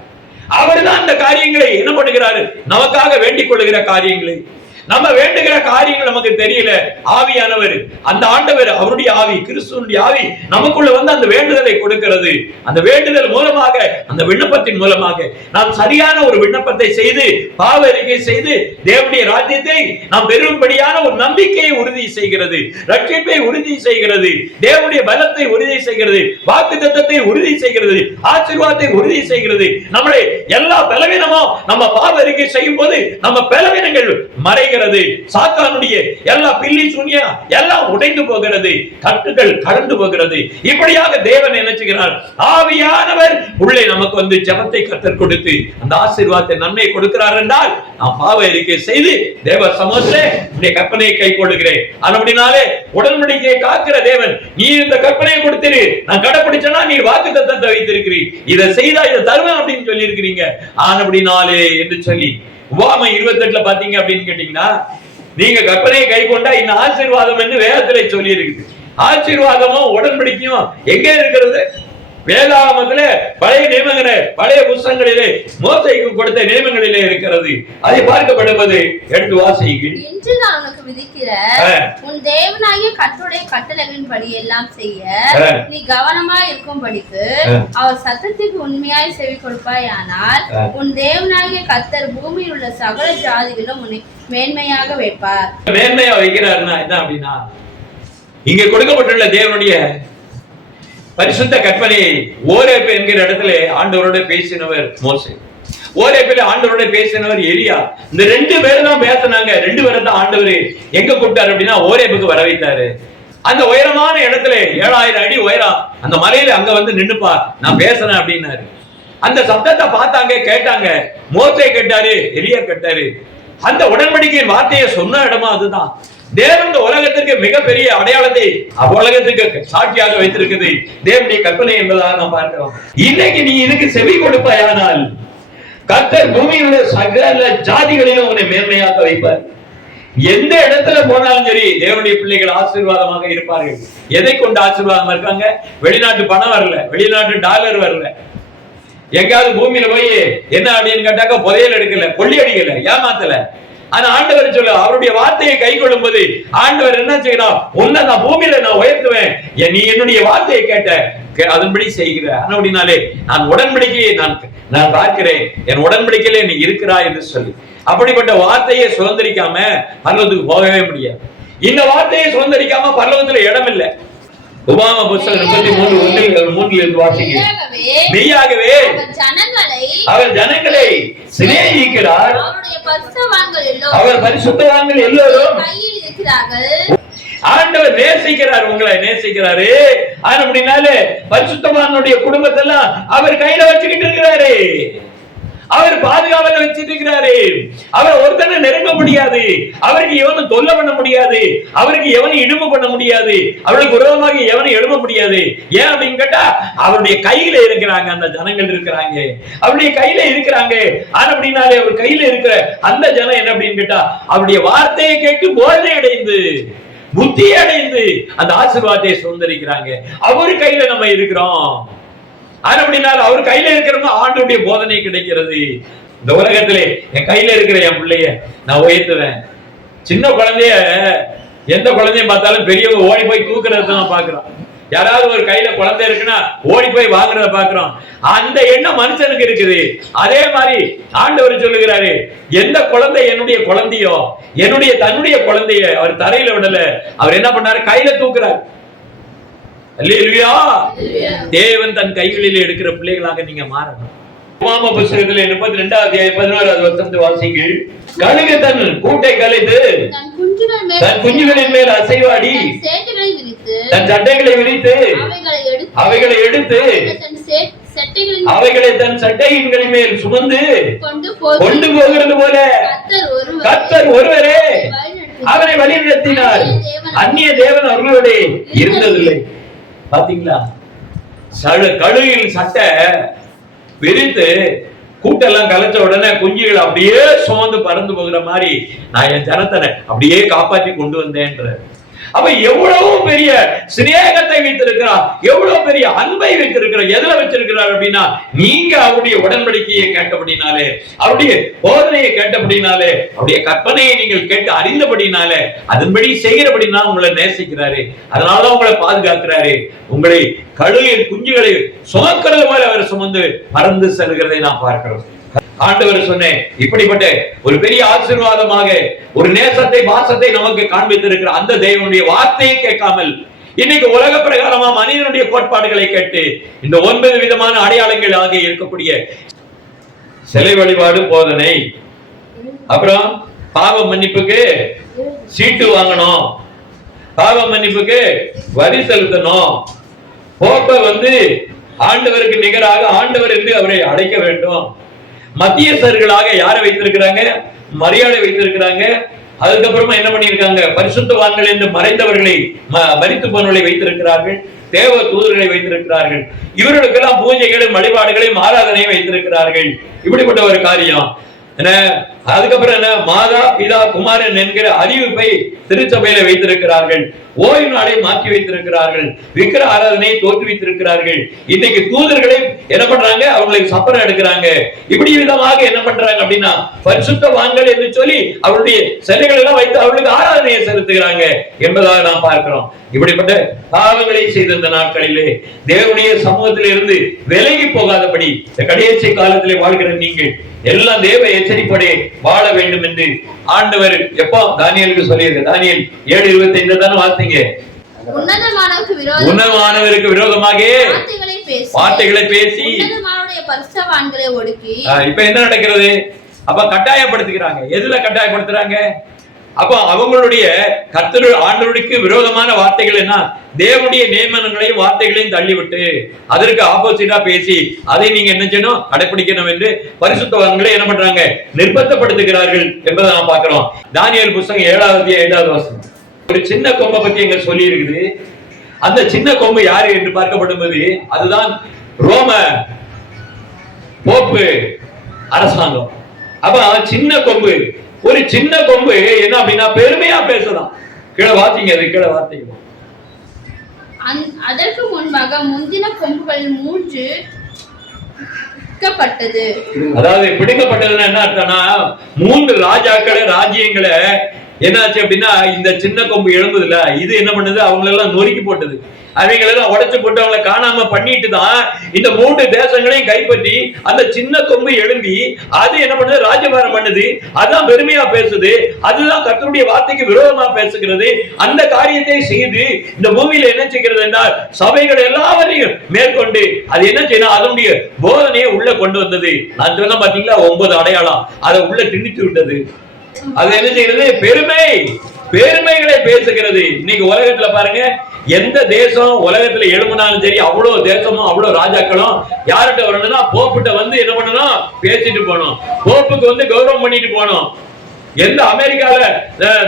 அவர் தான் அந்த காரியங்களை என்ன பண்ணுகிறாரு, நமக்காக வேண்டிக் கொள்ளுகிற காரியங்களை. நம்ம வேண்டுகிற காரியங்கள் நமக்கு தெரியல, ஆவியானவர், அந்த ஆண்டவர், அவருடைய ஆவி, கிறிஸ்துவின் ஆவி நமக்குள்ள வந்து அந்த வேண்டுதலை கொடுக்கிறது. அந்த வேண்டுதல் மூலமாக, அந்த விண்ணப்பத்தின் மூலமாக நாம் சரியான ஒரு விண்ணப்பத்தை செய்து, பாவ அறிக்கை செய்து, தேவனுடைய ராஜ்யத்தை நாம் பெறும்படியான ஒரு நம்பிக்கையை உறுதி செய்கிறது, ரட்சிப்பை உறுதி செய்கிறது, தேவனுடைய பலத்தை உறுதி செய்கிறது, வாக்குத்தத்தத்தை உறுதி செய்கிறது, ஆசீர்வாதத்தை உறுதி செய்கிறது. நம்மளை எல்லா பலவீனமும் நம்ம பாவ அறிக்கை செய்யும் போது நம்ம பலவீனங்கள் மறை, சாத்தானுடைய எல்லா பில்லி சூன்யம் எல்லாம் உடைந்து போகிறது, கட்டுகள் கடந்து போகிறது. இப்படியாக தேவன் நினைச்சுகிறார், ஆவியானவர் உள்ளே நமக்கு வந்து ஜெபத்தை கர்த்தர் கொடுத்து அந்த ஆசீர்வாதத்தை நன்மை கொடுக்கிறார் என்றால் நாம் பாவ அறிக்கை செய்து தேவ சமூகத்திலே இந்த கற்பனையை கை கொள்ளுகிறேன். அப்படினாலே உடன்படிக்கையை காக்கிற தேவன், நீ இந்த கற்பனையை கொடுத்திரு, நான் கடைபிடிச்சனா நீ வாக்குத்தத்தத்தை வைத்திருக்கிறீர், இதை செய்தா இதை தருவேன் அப்படின்னு சொல்லி இருக்கிறீங்க. அப்படினாலே என்று சொல்லி உபாகமம் 28 பாத்தீங்க அப்படின்னு கேட்டீங்கன்னா, நீங்க கற்பனையை கை கொண்டா இந்த ஆசீர்வாதம் என்று வேதத்திலே சொல்லி இருக்குது. ஆசீர்வாதமும் உடன்படிக்கையும் எங்க இருக்கிறது? வேதாகமத்தில பழைய நியமங்கள, பழைய புத்தகங்களிலே மோசேக்கு கொடுத்த நியமங்களிலே இருக்கிறது. அதை பார்க்கப்படுவது எடுத்து வாசியுங்கள். இன்று நான் உனக்கு விதிக்கிற உன் தேவனாகிய கர்த்தருடைய கட்டளைகளின்படி எல்லாம் செய்ய நீ கவனமாய் இருக்கும்படிக்கு அவர் சத்தத்துக்கு உண்மையாய் செவி கொடுப்பாயானால் உன் தேவனாகிய கர்த்தர் பூமியில் உள்ள சகல ஜாதிகளும் உன்னை மேன்மையாக வைப்பார். மேன்மையா வைக்கிறாருன்னா என்ன அப்படின்னா, இங்க கொடுக்கப்பட்டுள்ள தேவனுடைய பரிசுத்த கற்பனை ஓரேப் என்கிற இடத்துல ஆண்டவரோட பேசினவர் மோசே, ஓரேப்பில் ஆண்டவரோட பேசினவர் எலியா. இந்த ரெண்டு பேரும் தான் பேசினாங்க. ரெண்டு பேரும் தான் ஆண்டவர் எங்க கூப்பிட்டாரு அப்படின்னா ஓரேப்புக்கு வர வைத்தாரு. அந்த உயரமான இடத்துல 7000 அடி உயரம் அந்த மலையில அங்க வந்து நின்னுப்பா, நான் பேசுறேன் அப்படின்னாரு. அந்த சப்தத்தை பார்த்தாங்க, கேட்டாங்க. மோசே கேட்டாரு, எலியா கேட்டாரு. அந்த உடன்படிக்கையின் வார்த்தையை சொன்ன இடமா அதுதான். தேவன் இந்த உலகத்திற்கு மிகப்பெரிய அடையாளத்தை உலகத்துக்கு சாட்சியாக வைத்திருக்குது தேவனுடைய கற்பனை என்பதாக நாம் பார்க்கிறோம். இன்னைக்கு நீ இதுக்கு செவி கொடுப்பாயானால் கர்த்தர் பூமியுடைய சகல ஜாதிகளிலும் உன்னை மேன்மையாக வைப்பார். எந்த இடத்துல போனாலும் சரி தேவனுடைய பிள்ளைகள் ஆசீர்வாதமாக இருப்பார்கள். எதை கொண்டு ஆசீர்வாதம் இருக்காங்க? வெளிநாட்டு பணம் வரல, வெளிநாட்டு டாலர் வரல, எங்காவது பூமியில போய் என்ன அப்படின்னு கேட்டாக்க புதையல் எடுக்கல, கொள்ளி அடிக்கல, ஏமாத்தல. ஆனா ஆண்டவர் சொல்ல, அவருடைய வார்த்தையை கை கொள்ளும் போது ஆண்டவர் என்ன செய்யணும், உன்னை நான் பூமியில நான் உயர்த்துவேன், நீ என்னுடைய வார்த்தையை கேட்ட அதன்படி செய்கிற. அப்படின்னாலே நான் உடன்படிக்கையை நான் பார்க்கிறேன், என் உடன்படிக்கையில நீ இருக்கிறா என்று சொல்லி அப்படிப்பட்ட வார்த்தையை சுதந்திரிக்காம பரலோகத்துக்கு போகவே முடியாது. இந்த வார்த்தையை சுதந்திரிக்காம பரலோகத்துல இடம் இல்லை. உபாகம புத்தகம் 33:3 வாசிங்க. மெய்யாகவே அவர் ஜனங்களை சிநேகிக்கிறார், அவர் பரிசுத்தவான்கள் எல்லோரும் ஆண்டவர் நேசிக்கிறார், உங்களை நேசிக்கிறாரு. அப்படின்னாலே பரிசுத்தவானுடைய குடும்பத்தெல்லாம் அவர் கையில வச்சுக்கிட்டு இருக்கிறாரு, அவர் பாதுகாவல வச்சிட்டு இருக்கிறாரு. அவர் ஒருத்தனை நெருங்க முடியாது, அவருக்கு எவனும் தொல்லை பண்ண முடியாது, அவருக்கு எவனும் இடுமை பண்ண முடியாது, அவருக்கு விரோதமாக எவனும் எழுத முடியாது. ஏன் அப்படின்னு கேட்டா அவருடைய கையில இருக்கிறாங்க, அந்த ஜனங்கள் இருக்கிறாங்க, அவருடைய கையில இருக்கிறாங்க. அப்படின்னாலே அவர் கையில இருக்கிற அந்த ஜனம் என்ன அப்படின்னு கேட்டா அவருடைய வார்த்தையை கேட்டு போதனை அடைந்து புத்தி அடைந்து அந்த ஆசீர்வாதத்தை சுதந்திரிக்கிறாங்க. அவரு கையில நம்ம இருக்கிறோம். அப்படினால அவர் கையில இருக்கிறவங்க ஆண்டவருடைய போதனை கிடைக்கிறது. இந்த உலகத்திலே என் கையில இருக்கிற என் பிள்ளைய நான் உயர்த்துவேன். சின்ன குழந்தைய எந்த குழந்தையும் பார்த்தாலும் பெரியவங்க ஓடி போய் தூக்குறத தான் பாக்குறோம். யாராவது ஒரு கையில குழந்தை இருக்குன்னா ஓடி போய் வாங்குறத பாக்குறோம். அந்த எண்ணம் மனுஷனுக்கு இருக்குது. அதே மாதிரி ஆண்டவர் சொல்லுகிறாரு, எந்த குழந்தை என்னுடைய குழந்தையோ தன்னுடைய குழந்தைய அவர் தரையில விடல, அவர் என்ன பண்ணாரு, கையில தூக்குறாரு. அல்லேலூயா. தேவன் தன் கைகளில் எடுக்கிற பிள்ளைகளாக நீங்க மாறணும். உபாகம புத்தகத்திலே 32:11 வாசிங்கள். கழுகு தன் கூட்டை கலைத்து தன் குஞ்சுகளின் மேல் அசைவாடி தன் சட்டைகளை விரித்து அவைகளை எடுத்து அவைகளை தன் சட்டைகளின் மேல் சுமந்து கொண்டு போகிறது போல கர்த்தர் ஒருவரே அவரை வழிநடத்தினார், அந்நிய தேவன் அவர்களோட இருந்ததில்லை. பாத்தீங்களா? கழுகில் சட்டை விரித்து கூட்டெல்லாம் கலைச்ச உடனே குஞ்சுகள் அப்படியே சுமந்து பறந்து போகிற மாதிரி நான் என் ஜனத்தனை அப்படியே காப்பாற்றி கொண்டு வந்தேன்ற. அப்ப எவ்வளவு பெரிய சிநேகத்தை வைத்திருக்கிறார், எவ்வளவு பெரிய அன்பை வைத்திருக்கிறார். எதுல வச்சிருக்கிறார் அப்படின்னா, நீங்க அவருடைய உடன்படிக்கையை கேட்டபடினாலே, அவருடைய போதனையை கேட்டபடினாலே, அவருடைய கற்பனையை நீங்கள் கேட்டு அறிந்தபடினாலே, அதன்படி செய்கிறபடினா உங்களை நேசிக்கிறாரு. அதனாலதான் உங்களை பாதுகாக்கிறாரு. உங்களை கழுகில் குஞ்சுகளை சுமக்கிறது போல அவர் சுமந்து பறந்து செல்கிறதை நான் பார்க்கிறோம். ஆண்டவர் சொன்னேன், இப்படிப்பட்ட ஒரு பெரிய ஆசீர்வாதமாக ஒரு நேசத்தை பாசத்தை நமக்கு காண்பித்திருக்கிற அந்த தேவனுடைய வார்த்தையை கேட்காமல் இன்னைக்கு உலக பிரகாரமா மனிதனுடைய கோட்பாடுகளை கேட்டு இந்த 9 விதமான அடையாளங்கள் ஆகிய இருக்கக்கூடிய சிலை வழிபாடு போதனை, அப்புறம் பாவ மன்னிப்புக்கு சீட்டு வாங்கணும், பாவ மன்னிப்புக்கு வரி செலுத்தணும், போப்ப ஆண்டவருக்கு நிகராக ஆண்டவர் என்று அவரை அழைக்க வேண்டும், மத்தியஸ்தர்களாக யாரை வைத்திருக்கிறாங்க, மரியாதை வைத்திருக்கிறாங்க. அதுக்கப்புறமா என்ன பண்ணிருக்காங்க, பரிசுத்தவான்கள் என்று மறைந்தவர்களை மரித்து போனவர்களை வைத்திருக்கிறார்கள், தேவ தூதர்களை வைத்திருக்கிறார்கள். இவர்களுக்கெல்லாம் பூஜைகளையும் வழிபாடுகளையும் ஆராதனையும் வைத்திருக்கிறார்கள். இப்படிப்பட்ட ஒரு காரியம் என்ன. அதுக்கப்புறம் என்ன, மாதா பிதா குமாரன் என்கிற அறிவிப்பை திருச்சபையில வைத்திருக்கிறார்கள். ஓய்வு நாளை மாற்றி வைத்திருக்கிறார்கள். விக்கிர ஆராதனையை தோற்றுவித்திருக்கிறார்கள். இன்னைக்கு தூதர்களை என்ன பண்றாங்க, அவங்களுக்கு சப்பரம் எடுக்கிறாங்க. இப்படி விதமாக என்ன பண்றாங்க அப்படின்னா, பரிசுத்தவான்கள் என்று சொல்லி அவருடைய சிலைகள் எல்லாம் வைத்து அவர்களுக்கு ஆராதனையை செலுத்துகிறாங்க என்பதாக நாம் பார்க்கிறோம். இப்படிப்பட்ட பாவங்களை செய்த இந்த நாட்களிலே தேவனுடைய சமூகத்தில் இருந்து விலகி போகாதபடி கடைசி காலத்திலே வாழ்கிற நீங்கள் எல்லாம் தேவ எச்சரிப்படே வாழ வேண்டும் என்று ஆண்டவர் எப்போ தானியேலுக்கு சொல்லியிருக்கு. தானியேல் 7:25 தானே வாசிங்க. உன்னதமானவருக்கு விரோதமாக வார்த்தைகளை பேசி பரிசுத்தவான்களை ஒடுக்கி. இப்ப என்ன நடக்கிறது, அப்ப கட்டாயப்படுத்துகிறாங்க. எதுல கட்டாயப்படுத்துறாங்க, அப்ப அவங்களுடைய கர்த்தர் ஆண்டவருக்கு விரோதமான வார்த்தைகள் என்ன, தேவனுடைய நியமனங்களையும் வார்த்தைகளையும் தள்ளிவிட்டு அதற்கு ஆப்போசிட்டா பேசி அதை நீங்க என்ன செய்யணும், கடைபிடிக்கணும் என்று பரிசுத்தவான்களை என்ன பண்றாங்க, நிர்பந்தப்படுத்துகிறார்கள் என்பதை நாம் பார்க்கிறோம். தானியேல் புத்தகம் 7வது வசனம் ஒரு சின்ன கொம்பை பத்தி எங்க சொல்லி இருக்குது. அந்த சின்ன கொம்பு யாரு என்று பார்க்கப்படும் போது அதுதான் ரோம போப்பு அரசாங்கம். அப்ப சின்ன கொம்பு, ஒரு சின்ன கொம்பு என்ன அப்படின்னா பெருமையா பேசலாம். கீழே வாசிங்க, அது கீழே வாசிங்க. அதற்கு முன்பாக முந்தின கொம்புகள் 3 பிடுங்கப்பட்டது. அதாவது பிடுங்கப்பட்டதுன்னா என்ன அர்த்தம்னா, 3 ராஜாக்களை ராஜ்யங்களை என்னாச்சு அப்படின்னா இந்த சின்ன கொம்பு எழும்புதுல, இது என்ன பண்ணுது, அவங்களெல்லாம் நொறுக்கி போட்டது. அவங்களெல்லாம் உடைச்சு போட்டு அவங்களை காணாம பண்ணிட்டு தான் இந்த 3 தேசங்களையும் கைப்பற்றி அந்த சின்ன கொம்பு எழும்பி அது என்ன பண்ணுது, ராஜ்யபாரம் பண்ணுது. அதான் பெருமையா பேசுது, அதுதான் கர்த்தருடைய வார்த்தைக்கு விரோதமா பேசுகிறது. அந்த காரியத்தை செய்து இந்த பூமியில என்ன செய்கிறது என்றால் சபைகள் எல்லாவற்றையும் மேற்கொண்டு அது என்ன செய்யணும், அதனுடைய போதனையை உள்ள கொண்டு வந்தது. நான் சொன்ன பாத்தீங்களா 9 அடையாளம், அதை உள்ள திணித்து விட்டது. அது என்ன செய்யறது, பெருமைகளை பேசுகிறது. இன்னைக்கு உலகத்துல பாருங்க, எந்த தேசம் உலகத்துல எழும்பினாலும் சரி, அவ்வளவு தேசமும் அவ்வளவு ராஜாக்களும் யார்கிட்ட வரணும்னா போப்புட்ட என்ன பண்ணணும், பேசிட்டு போனோம். போப்புக்கு கௌரவம் பண்ணிட்டு போனோம். எந்த அமெரிக்கால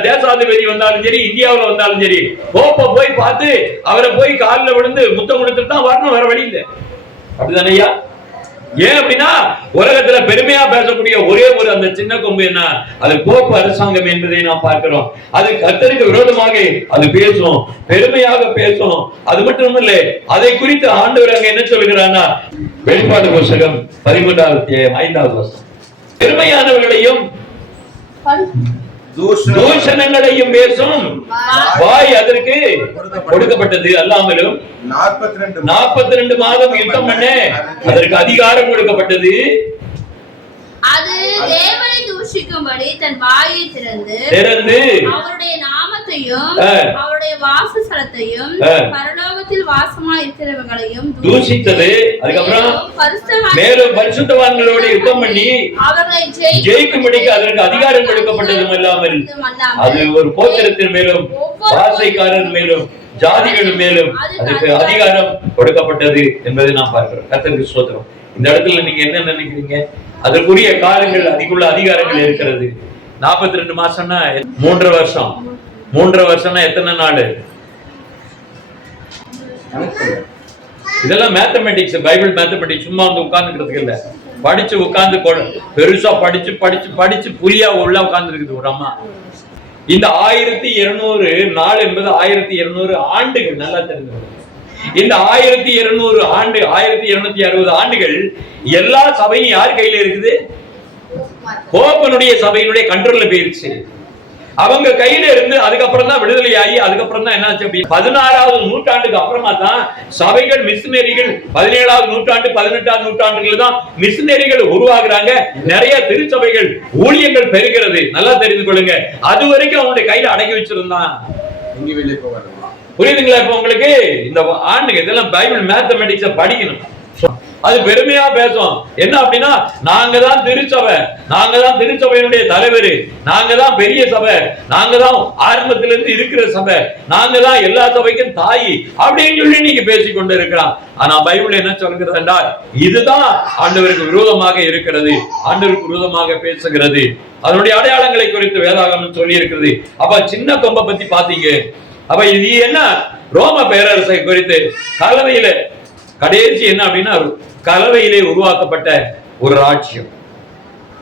தேசாதிபதி வந்தாலும் சரி, இந்தியாவில் வந்தாலும் சரி, போப்ப போய் பார்த்து அவரை போய் காலில் விழுந்து முத்தம் கொடுத்துட்டு தான் வரணும், வர வழி இல்லை. அப்படிதானே ஐயா? ஏன் அப்படின்னா உலகத்துல பெருமையா பேசக்கூடிய ஒரே ஒரு அந்த சின்ன கொம்பு என்ன, அது போப்பு அரசாங்கம் என்பதை நாம் பார்க்கிறோம். அது கர்த்தருக்கு விரோதமாக அது பேசும், பெருமையாக பேசும். அது மட்டும் இல்ல, அதை குறித்து ஆண்டவர் அங்க என்ன சொல்கிறான்னா, வெளிப்பாடு புத்தகம் 13:5 வசனம், பெருமையானவர்களையும் தூஷணங்களையும் பேசும் வாய் அதற்கு கொடுக்கப்பட்டது. அல்லாமலும் 42 மாதம் யுத்தம் பண்ண அதற்கு அதிகாரம் கொடுக்கப்பட்டது. அது தேவனை தூஷிக்கும்படி தன் வாயை திறந்து அவருடைய நாமத்தையும் அவருடைய வாசஸ்தலத்தையும் பரலோகத்தில் வாசமாய் இருக்கிறவர்களையும் தூஷித்தது. அதுக்கப்புறம் மேலும் பரிசுத்தவான்களோடு யுத்தம் பண்ணி அவர்களை ஜெயிக்கும்படிக்கு அதற்கு அதிகாரம் கொடுக்கப்பட்டதும் இல்லாமல் அது ஒரு கோத்திரத்தின் மேலும் வாசைக்காரர் மேலும் ஜாதிகள் மேலும் அதுக்கு அதிகாரம் கொடுக்கப்பட்டது என்பதை நாம் பார்க்கிறோம். கர்த்தருக்கு ஸ்தோத்திரம். இந்த இடத்துல நீங்க என்ன நினைக்கிறீங்க? அதற்குரிய காலங்கள், அதுக்குள்ள அதிகாரங்கள் இருக்கிறது. 42 மாசம்னா 3 வருஷம். 3 வருஷம்னா எத்தனை நாள்? இதெல்லாம் மேத்தமெட்டிக்ஸ், பைபிள் மேத்தமெட்டிக்ஸ். சும்மா வந்து உட்கார்ந்துக்கிறதுக்கு இல்ல, படிச்சு உட்கார்ந்து பெருசா படிச்சு படிச்சு படிச்சு புரியா உள்ள உட்கார்ந்து இருக்குது ஒரு அம்மா. இந்த 1200 நாள் என்பது 1200 ஆண்டுகள். நல்லா தெரிஞ்சுக்கணும். இந்த 1200 ஆண்டு, 1260 ஆண்டுகள் எல்லா சபையும் யார் கையில இருக்குது? போப்பனுடைய சபையினுடைய கண்ட்ரோல்ல போயிருச்சு. அவங்க கையில இருந்து அதுக்கப்புறம் தான் விடுதலை ஆகி அதுக்கப்புறம் தான் என்னாச்சு அப்படின்னு 16வது நூற்றாண்டுக்கு அப்புறமா தான் சபைகள், மிஷினரிகள் 17வது நூற்றாண்டு 18ஆம் நூற்றாண்டுகள் தான் மிஷினரிகள் உருவாகுறாங்க. நிறைய திருச்சபைகள் ஊழியங்கள் பெருகிறது. நல்லா தெரிந்து கொள்ளுங்க. அது வரைக்கும் அவங்களுடைய கையில அடக்கி வச்சிருந்தான். புரியுதுங்களா? இப்ப உங்களுக்கு இந்த ஆண்டுங்க இதெல்லாம் பைபிள் மேத்தமெட்டிக்ஸ படிக்கணும். அது பெருமையா பேசும். என்ன அப்படின்னா, நாங்க தான் திருச்சபை, நாங்க தான் திருச்சபையினுடைய தலைவர், நாங்க தான் பெரிய சபை, நாங்க தான் ஆரம்பத்திலிருந்து இருக்கிற சபை, நாங்க தான் எல்லா சபைக்கும் தாய் அப்படின்னு சொல்லி நீங்க பேசிக்கொண்டு இருக்கலாம். ஆனா பைபிள் என்ன சொல்கிறது என்றால், இதுதான் ஆண்டவருக்கு விரோதமாக இருக்கிறது, ஆண்டவருக்கு விரோதமாக பேசுகிறது. அதனுடைய அடையாளங்களை குறித்து வேதாகமம் சொல்லி இருக்கிறது. அப்ப சின்ன கொம்பை பத்தி பாத்தீங்க. அப்ப இது என்ன? ரோம பேரரசை குறித்து கலவையில கடைசி என்ன அப்படின்னா, கலவையிலே உருவாக்கப்பட்ட ஒரு ராஜ்யம்.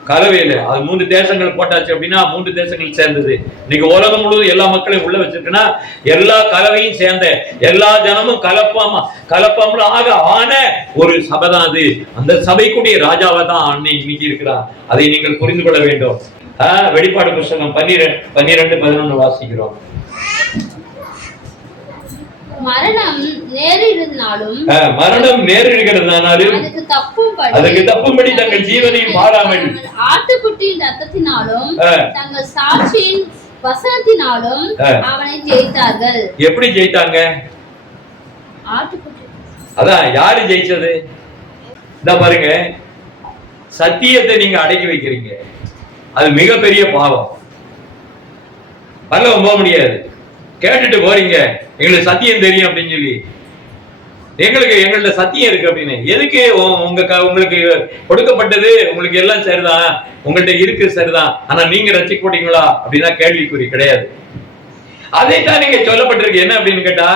கலவையில அது 3 தேசங்கள் போட்டாச்சு அப்படின்னா 3 தேசங்கள் சேர்ந்தது. இன்னைக்கு உலகம் முழுவதும் எல்லா மக்களையும் உள்ள வச்சிருக்குன்னா எல்லா கலவையும் சேர்ந்த எல்லா ஜனமும் கலப்பம்ல ஆன ஒரு சபை தான் அது. அந்த சபைக்குடைய ராஜாவை தான் இன்னைக்கு இருக்கிறார். அதை நீங்கள் புரிந்து கொள்ள வேண்டும். வெளிப்பாடு புத்தகம் 12:11 வாசிக்கிறோம். மரணம் நேரிடுனாலும் அதுக்கு தப்பும்படி தங்கள் ஜீவனையும் பாராமல் ஆட்டுக்குட்டியின் ரத்தத்தினாலும் தங்கள் சாட்சியின் வசனத்தினாலும் அவனை ஜெயித்தார்கள். எப்படி ஜெயித்தாங்க? ஆட்டுக்குட்டி. அதான் யாரு ஜெயிச்சது? இந்த பாருங்க, சத்தியத்தை நீங்க அடக்கி வைக்கிறீங்க, அது மிகப்பெரிய பாவம். பரலோகம் போக முடியாது. கேட்டுட்டு போறீங்க, எங்களுக்கு சத்தியம் தெரியும் அப்படின்னு சொல்லி. எங்கள்ட்ட சத்தியம் இருக்கு அப்படின்னு. எதுக்கு? உங்களுக்கு கொடுக்கப்பட்டது உங்களுக்கு எல்லாம் சரிதான், உங்கள்ட்ட இருக்கு சரிதான், ஆனா நீங்க ரட்சிக்கப்பட்டீங்களா அப்படின்னா கேள்விக்குறி கிடையாது. அதைத்தான் நீங்க சொல்லப்பட்டிருக்கு. என்ன அப்படின்னு கேட்டா,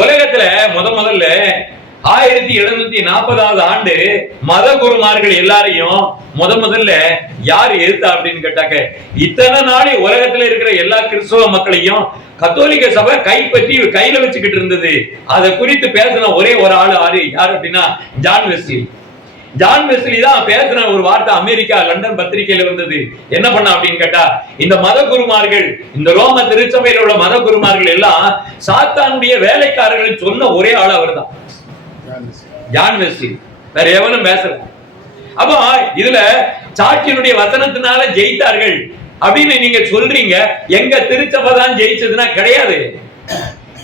உலகத்துல முதல்ல 1740வது ஆண்டு மத குருமார்கள் எல்லாரையும் முதல்ல யார் எதிர்த்தா அப்படின்னு கேட்டாக்க, இத்தனை நாளை உலகத்துல இருக்கிற எல்லா கிறிஸ்தவ மக்களையும் கத்தோலிக்க சபை கைப்பற்றி கையில வச்சுக்கிட்டு இருந்தது. அதை குறித்து பேசின ஒரே ஒரு ஆளு யார் அப்படின்னா ஜான் வெஸ்லி. ஜான் வெஸ்லி தான் பேசின ஒரு வார்த்தை அமெரிக்கா லண்டன் பத்திரிகையில வந்தது. என்ன பண்ண அப்படின்னு கேட்டா, இந்த மத குருமார்கள், இந்த ரோம திருச்சபையில் உள்ள மத குருமார்கள் எல்லாம் சாத்தானுடைய வேலைக்காரர்கள் சொன்ன ஒரே ஆள் அவர் தான், ஜான் வெஸ்லி. வேற எவனும் பேசல. அப்போ இதுல சாட்சியினுடைய வசனத்தினால ஜெயித்தார்கள் அப்படின்னு நீங்க சொல்றீங்க. எங்க திருச்சபை தான் ஜெயிச்சதுன்னா கிடையாது.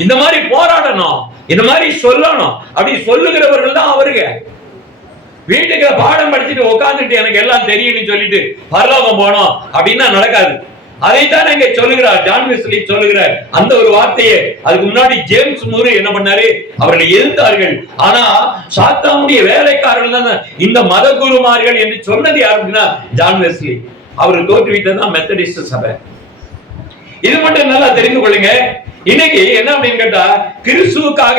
இந்த மாதிரி போராடணும், இந்த மாதிரி சொல்லணும். அப்படி சொல்லுகிறவர்கள் தான் அவருங்க. வீட்டுக்கு பாடம் படிச்சுட்டு உட்காந்துட்டு எனக்கு எல்லாம் தெரியும்னு சொல்லிட்டு பரலோகம் போனோம் அப்படின்னா நடக்காது. அதைத்தான் இங்க சொல்லுகிறார் ஜான் வெஸ்லி சொல்லுகிறார் அந்த ஒரு வார்த்தையை. அதுக்கு முன்னாடி ஜேம்ஸ் மூர் என்ன பண்ணாரு? அவர்கள் எதிர்த்தார்கள். ஆனா சாத்தானுடைய வேலைக்காரர்கள் தான் இந்த மத குருமார்கள் என்று சொன்னது யார் அப்படின்னா ஜான் வெஸ்லி. அவர் தோற்றுவித்ததான் மெத்தடிஸ்ட் சபை. இது மட்டும் நல்லா தெரிந்து கொள்ளுங்க. இன்னைக்கு என்ன அப்படின்னு கேட்டா, கிறிஸ்துவுக்காக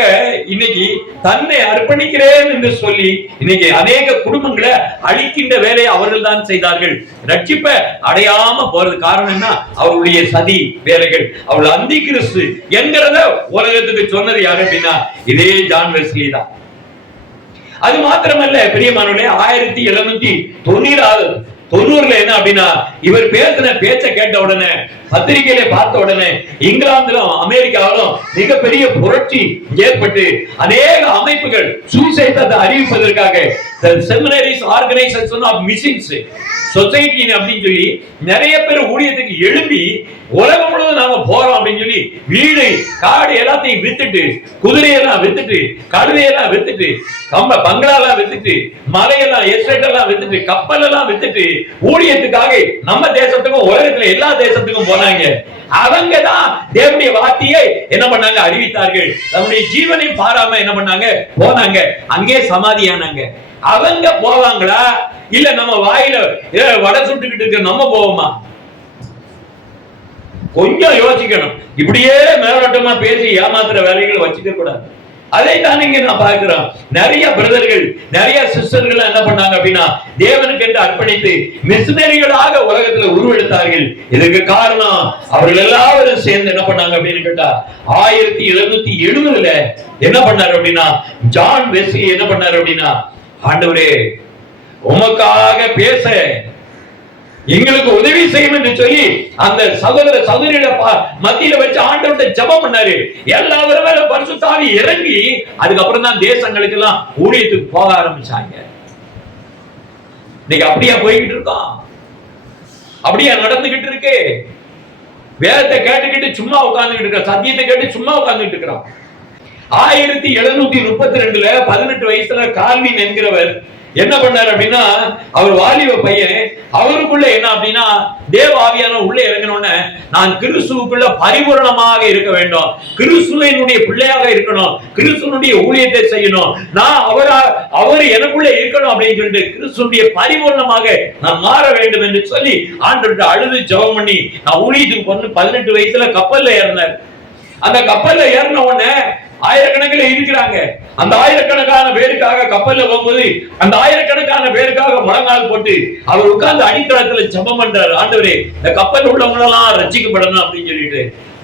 இன்னைக்கு தன்னை அர்ப்பணிக்கிறேன் என்று சொல்லி இன்னைக்கு அநேக குடும்பங்களை அழிக்கின்ற வேலையை அவர்கள் தான் செய்தார்கள். ரட்சிப்பை அடையாம போறது காரணம் என்ன? அவருடைய சதி வேலைகள். அவள் அந்தி கிறிஸ்து என்கிறத உலகத்துக்கு சொன்னது யாரு அப்படின்னா இதே ஜான் வெஸ்லி தான். அது மாத்திரமல்ல பிரியமானவர்களே, 1790 என்ன அப்படின்னா இவர் பேசின பேச்ச கேட்ட உடனே, பத்திரிகையில பார்த்த உடனே இங்கிலாந்திலும் அமெரிக்காவிலும் மிகப்பெரிய புரட்சி ஏற்பட்டு அநேக அமைப்புகள் சூசைடை அறிவிப்பதற்காக seminaries organisation of missions society அப்படின்னு சொல்லி நிறைய பேர் ஊழியத்துக்கு எழும்பி உலகம் முழுவதும் நாம போறோம் அப்படின்னு சொல்லி வீடு காடு எல்லாத்தையும் வித்துட்டு, குதிரையெல்லாம் வித்துட்டு, கழுதையெல்லாம் வித்துட்டு, பங்களாலாம் வித்துட்டு, மலையெல்லாம் எஸ்டேட் எல்லாம் வித்துட்டு, கப்பல் எல்லாம் வித்துட்டு ஊழியத்துக்காக நம்ம தேசத்துக்கும் உலகத்துல எல்லா தேசத்துக்கும் போனாங்க. அவங்க தான் தேவனுடைய வார்த்தையை என்ன பண்ணாங்க? அறிவித்தார்கள். நம்முடைய ஜீவனை பாராம என்ன பண்ணாங்க? போனாங்க. அங்கே சமாதியானாங்க. அவங்க போவாங்களா? இல்ல நம்ம வாயில வடை சுட்டுக்கிட்டு இருக்க நம்ம போவோமா? கொஞ்சம் யோசிக்கணும். இப்படியே மேலோட்டமா பேசி ஏமாத்துற வேலைகளை வச்சுக்க கூடாது. அதை தான் இங்க நான் பார்க்கிறோம். நிறைய பிரதர்கள், நிறைய சிஸ்டர்கள் என்ன பண்ணாங்க அப்படின்னா, தேவனுக்கு என்று அர்ப்பணித்து மிஷனரிகளாக உலகத்துல உருவெடுத்தார்கள். இதுக்கு காரணம் அவர்கள் எல்லாரும் சேர்ந்து என்ன பண்ணாங்க அப்படின்னு கேட்டா, 1770 என்ன பண்ணாரு அப்படின்னா, ஜான் வெஸ்லி என்ன பண்ணாரு அப்படின்னா, ஆண்டவரே உமக்காக பேச எங்களுக்கு உதவி செய்யும் என்று சொல்லி அந்த சகோதர சகோதரியோட மத்தியில வச்சு ஆண்டவர்கிட்ட ஜெபம் பண்ணாரு. எல்லாரும் மேல பரிசுத்த ஆவி இறங்கி அதுக்கப்புறம் தான் தேசங்களுக்கு எல்லாம் ஊழியத்துக்கு போக ஆரம்பிச்சாங்க. இன்னைக்கு அப்படியா போய்கிட்டு இருக்கோம்? அப்படியா நடந்துகிட்டு இருக்கு? வேதத்தை கேட்டுக்கிட்டு சும்மா உட்கார்ந்துகிட்டு இருக்க, சத்தியத்தை கேட்டு சும்மா உட்கார்ந்துகிட்டு இருக்கிறோம். 1732 18 வயசுல கால்வின் என்கிறவர் என்ன பண்ணாரு அப்படின்னா, அவர் வாலிப பையன், அவருக்குள்ள என்ன அப்படின்னா தேவ ஆவியான உள்ள இறங்கினோன்னு, நான் கிறிஸ்துவுக்குள்ள பரிபூரணமாக இருக்க வேண்டும், கிறிஸ்துவினுடைய பிள்ளையாக இருக்கணும், கிறிஸ்துவனுடைய ஊழியத்தை செய்யணும், நான் அவர் எனக்குள்ள இருக்கணும் அப்படின்னு சொல்லிட்டு கிறிஸ்துவனுடைய பரிபூரணமாக நான் மாற வேண்டும் என்று சொல்லி ஆண்டவர்கிட்ட அழுது ஜெபம் பண்ணி நான் ஊழியத்துக்கு பொண்ணு 18 வயசுல கப்பல்ல ஏறினார். அந்த கப்பல்ல ஏறின உடனே ஆயிரக்கணக்கில் இருக்கிறாங்க. அந்த ஆயிரக்கணக்கான பேருக்காக கப்பல்ல போகும்போது அந்த ஆயிரக்கணக்கான பேருக்காக முழங்கால் போட்டு அவர் உட்கார்ந்து அடித்தளத்துல ஜெபம் பண்றாரு. ஆண்டவரே இந்த கப்பல் உள்ளவங்க எல்லாம் ரட்சிக்கப்படணும் அப்படின்னு சொல்லிட்டு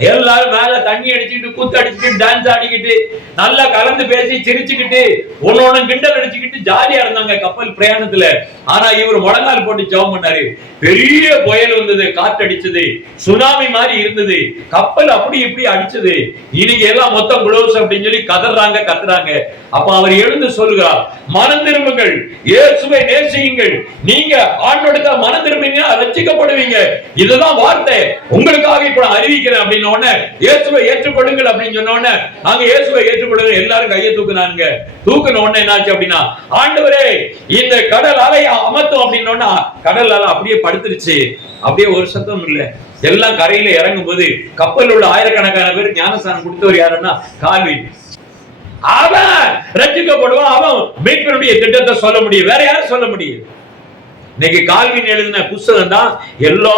எல்லாரும் மேல தண்ணி அடிச்சுக்கிட்டு கூத்து அடிச்சுக்கிட்டு டான்ஸ் ஆடிக்கிட்டு நல்லா கலந்து பேசி சிரிச்சுக்கிட்டு ஒன்னொன்னு கிண்டல் அடிச்சுக்கிட்டு ஜாலியா இருந்தாங்க கப்பல் பிரயாணத்துல. ஆனா இவர் முழங்கால் போட்டு ஜெபம் பண்ணாரு. பெரிய புயல் வந்தது, காற்று அடிச்சது, சுனாமி மாதிரி இருந்தது, கப்பல் அப்படி இப்படி அடிச்சது. இன்னைக்கு எல்லாம் மொத்தம் குளோஸ் அப்படின்னு சொல்லி கத்துறாங்க. அப்ப அவர் எழுந்து சொல்கிறார், மனம் திரும்புங்கள், இயேசுவை நேசியுங்கள், நீங்க ஆண்டவரிடத்துல மனம் திரும்பினா ரட்சிக்கப்படுவீங்க. இதுதான் வார்த்தை, உங்களுக்காக இப்ப நான் அறிவிக்கிறேன் அப்படின்னு உடனே இயேசுவை ஏற்றுக்கொள்ளுங்கள் அப்படின்னு சொன்ன உடனே நாங்க இயேசுவை ஏற்றுக்கொள்ளுங்க எல்லாரும் கையை தூக்குனாங்க. தூக்குன உடனே என்னாச்சு அப்படின்னா, ஆண்டவரே இந்த கடல் அலையை அமர்த்தும் அப்படின்னா கடல் அலை அப்படியே படுத்துருச்சு. அப்படியே ஒரு சத்தம் இல்ல. எல்லாம் கரையில இறங்கும் போது கப்பல் உள்ள ஆயிரக்கணக்கான பேர் ஞானஸ்தானம் கொடுத்தவர் யாருன்னா கால்வின். அவன் ரட்சிக்கப்படுவான், அவன் மீட்பனுடைய திட்டத்தை சொல்ல முடியும், வேற யாரும் சொல்ல முடியும். இன்னைக்கு கால்வின் எழுதின புஸ்தகம் தான் எல்லா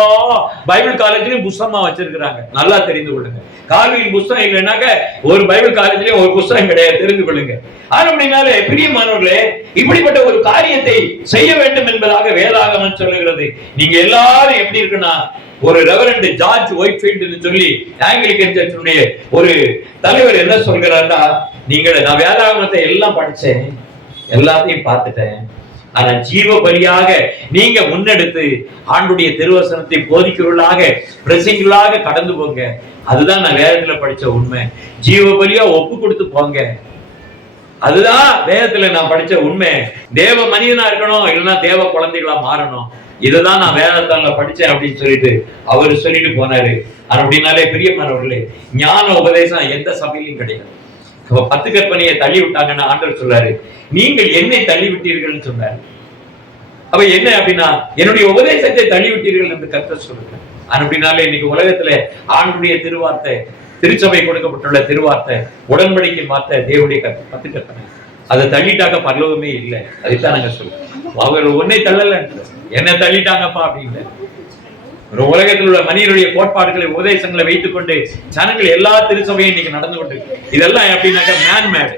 பைபிள் காலேஜ்லயும் புஸ்தகமா வச்சிருக்கிறாங்க. நல்லா தெரிந்து கொள்ளுங்க. கால்வின் புஸ்தகம் இல்லைன்னாக்க ஒரு பைபிள் காலேஜ்லயும் ஒரு புஸ்தகம் கிடையாது, தெரிந்து கொள்ளுங்க. அப்படினாலே பிரியமானவர்களே, இப்படிப்பட்ட ஒரு காரியத்தை செய்ய வேண்டும் என்பதாக வேதாகமம் சொல்லுகிறது. நீங்க எல்லாரும் எப்படி இருக்குன்னா, ஒரு ரெவரண்ட் ஜார்ஜ் ஒயிட்ஃபீல்ட் சொல்லி ஆங்கிலிக்கன் சர்ச்சுடைய ஒரு தலைவர் என்ன சொல்கிறார்னா, நான் வேதாகமத்தை எல்லாம் படிச்சேன், எல்லாத்தையும் பார்த்துட்டேன், ஆனா ஜீவ பலியாக நீங்க முன்னெடுத்து ஆண்டுடைய திருவசனத்தை போதிக்கிறவர்களாக பிரசங்களாக கடந்து போங்க. அதுதான் நான் வேதத்துல படிச்ச உண்மை. ஜீவ பலியா ஒப்பு கொடுத்து போங்க, அதுதான் வேதத்துல நான் படிச்ச உண்மை. தேவ மனிதனா இருக்கணும், இல்லைன்னா தேவ குழந்தைகளா மாறணும். இதுதான் நான் வேதத்தால படிச்சேன் அப்படின்னு சொல்லிட்டு அவரு சொல்லிட்டு போனாரு. அப்படின்னாலே பிரியமானவர்களே, ஞான உபதேசம் எந்த சபையிலும் கிடையாது. 10 கற்பனையை தள்ளி விட்டாங்கன்னா ஆண்டவர் சொல்றாரு, நீங்கள் என்னை தள்ளி விட்டீர்கள் சொன்னாரு. அப்ப என்ன அப்படின்னா, என்னுடைய உபதேசத்தை தள்ளி விட்டீர்கள் என்று கர்த்தர் சொல்றாரு. அப்படின்னாலே இன்னைக்கு உலகத்துல ஆண்டுடைய திருவார்த்தை, திருச்சபை கொடுக்கப்பட்டுள்ள திருவார்த்தை, உடன்படிக்கை மாத்த தேவனுடைய 10 கற்பனை, அதை தள்ளிட்டாக்க பரலோகமே இல்லை. அதைத்தான் நாங்க சொல்றோம். அவர் உன்னை தள்ளல, என்ன தள்ளிட்டாங்கப்பா அப்படின்னு. ஒரு உலகத்தில் உள்ள மனிதனுடைய கோட்பாடுகளை உபதேசங்களை வைத்துக் கொண்டு ஜனங்கள் எல்லா திருச்சபையும் இன்னைக்கு நடந்து கொண்டு, இதெல்லாம் எப்படின்னாக்க மேன்மேடு,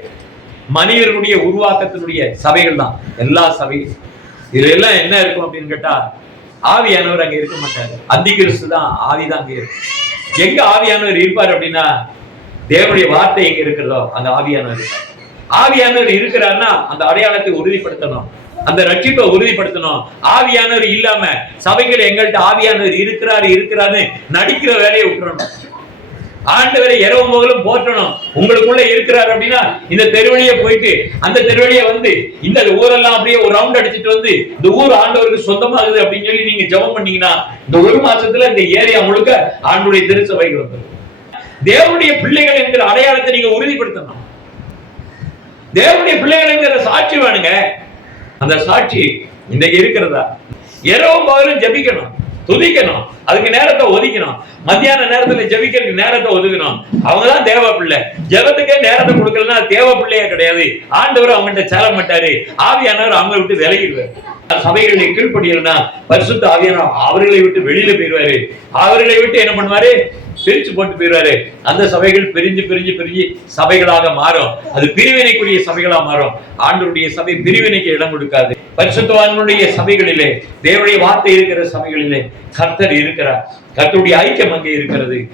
மனிதர்களுடைய உருவாக்கத்தினுடைய சபைகள் தான் எல்லா சபையும். இதுல எல்லாம் என்ன இருக்கும் அப்படின்னு கேட்டா, ஆவியானவர் அங்க இருக்க மாட்டாரு, அந்தி கிறிஸ்து தான், ஆவிதான் அங்க இருக்கு. எங்க ஆவியானவர் இருப்பார் அப்படின்னா, தேவனுடைய வார்த்தை எங்க இருக்கிறதோ அங்க ஆவியானவர் இருப்பார். ஆவியானவர் இருக்கிறார்னா அந்த அடையாளத்தை உறுதிப்படுத்தணும், அந்த ரட்சிப்பை உறுதிப்படுத்தணும். ஆவியானவர் இல்லாம சபைகள் எங்கள்கிட்ட ஆவியானவர் இருக்கிறாரு நடிக்கிற வேலையை விட்டுறணும். ஆண்டவரை இரவும் பகலும் போற்றணும். உங்களுக்குள்ள இருக்கிறார் அப்படின்னா இந்த தெருவழியை போயிட்டு அந்த தெருவழியை வந்து இந்த ஊரெல்லாம் அப்படியே ஒரு ரவுண்ட் அடிச்சுட்டு வந்து இந்த ஊர் ஆண்டவருக்கு சொந்தமாகுது அப்படின்னு சொல்லி நீங்க ஜெபம் பண்ணீங்கன்னா இந்த ஒரு மாசத்துல இந்த ஏரியா முழுக்க ஆண்டவருடைய திருச்சபைகள் வந்து தேவனுடைய பிள்ளைகள் என்கிற அடையாளத்தை நீங்க உறுதிப்படுத்தணும். தேவனுடைய பிள்ளைகள் என்கிற சாட்சி வேணுங்க. அந்த சாட்சி இன்னைக்கு இருக்கிறதா? இரவும் பகலும் ஜெபிக்கணும், துதிக்கணும், அதுக்கு நேரத்தை ஒதுக்கணும். மத்தியான நேரத்துல ஜெபிக்கிறதுக்கு நேரத்தை ஒதுக்கணும். அவங்கதான் தேவ பிள்ளை. ஜெபத்துக்கே நேரத்தை கொடுக்கலன்னா தேவ பிள்ளையே கிடையாது. ஆண்டவர் அவங்கள்ட்ட சேர மாட்டாரு. ஆவியானவர் அவங்க விட்டு விலகிடுவார். சபைகளை கீழ்படியலன்னா பரிசுத்த ஆவியானவர் அவர்களை விட்டு வெளியில போயிடுவாரு. அவர்களை விட்டு என்ன பண்ணுவாரு? பிரிச்சு போட்டு போயிடுவாரு. அந்த சபைகள் பிரிஞ்சு பிரிஞ்சு பிரிஞ்சு சபைகளாக மாறும். அது பிரிவினைக்குரிய சபைகளா மாறும். ஆண்டவருடைய சபை பிரிவினைக்கு இடம் கொடுக்காது. பரிசுத்தவான்களுடைய சபைகளிலே, தேவனுடைய வார்த்தை இருக்கிற சபைகளிலே கர்த்தர் இருக்கிறார். கர்த்தருடைய ஐக்கியம் அங்கே இருக்கிறது.